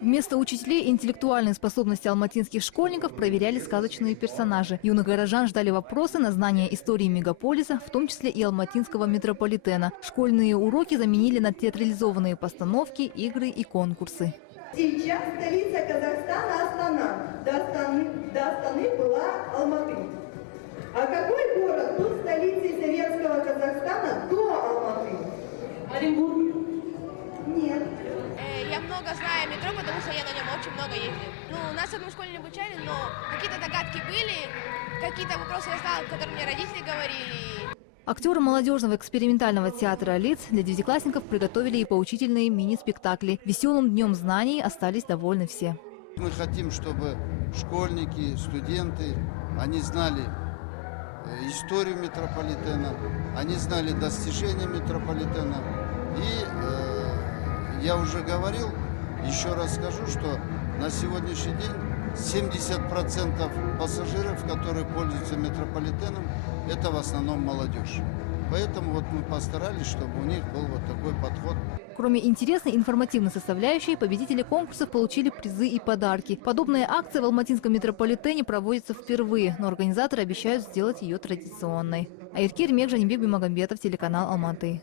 Вместо учителей интеллектуальные способности алматинских школьников проверяли сказочные персонажи. Юных горожан ждали вопросы на знание истории мегаполиса, в том числе и алматинского метрополитена. Школьные уроки заменили на театрализованные постановки, игры и конкурсы. Сейчас столица Казахстана Астана. До Астаны, до Астаны была Алматы. А какой город был столицей советского Казахстана до Алматы? Оренбург. Нет. Э, Я много знаю метро, потому что я на нем очень много ездил. Ну, нас в одной школе не обучали, но какие-то догадки были, какие-то вопросы я знала, которые мне родители говорили. Актеры молодежного экспериментального театра «Лиц» для девятиклассников приготовили и поучительные мини-спектакли. Веселым днем знаний остались довольны все. Мы хотим, чтобы школьники, студенты, они знали э, историю метрополитена, они знали достижения метрополитена. И э, я уже говорил, еще раз скажу, что на сегодняшний день 70% пассажиров, которые пользуются метрополитеном, это в основном молодежь. Поэтому вот мы постарались, чтобы у них был вот такой подход Кроме интересной информативной составляющей, победители конкурсов получили призы и подарки. Подобная акция в Алматинском метрополитене проводится впервые, но организаторы обещают сделать ее традиционной. Айркир Мегжанибек Бимагамбетов, телеканал Алматы.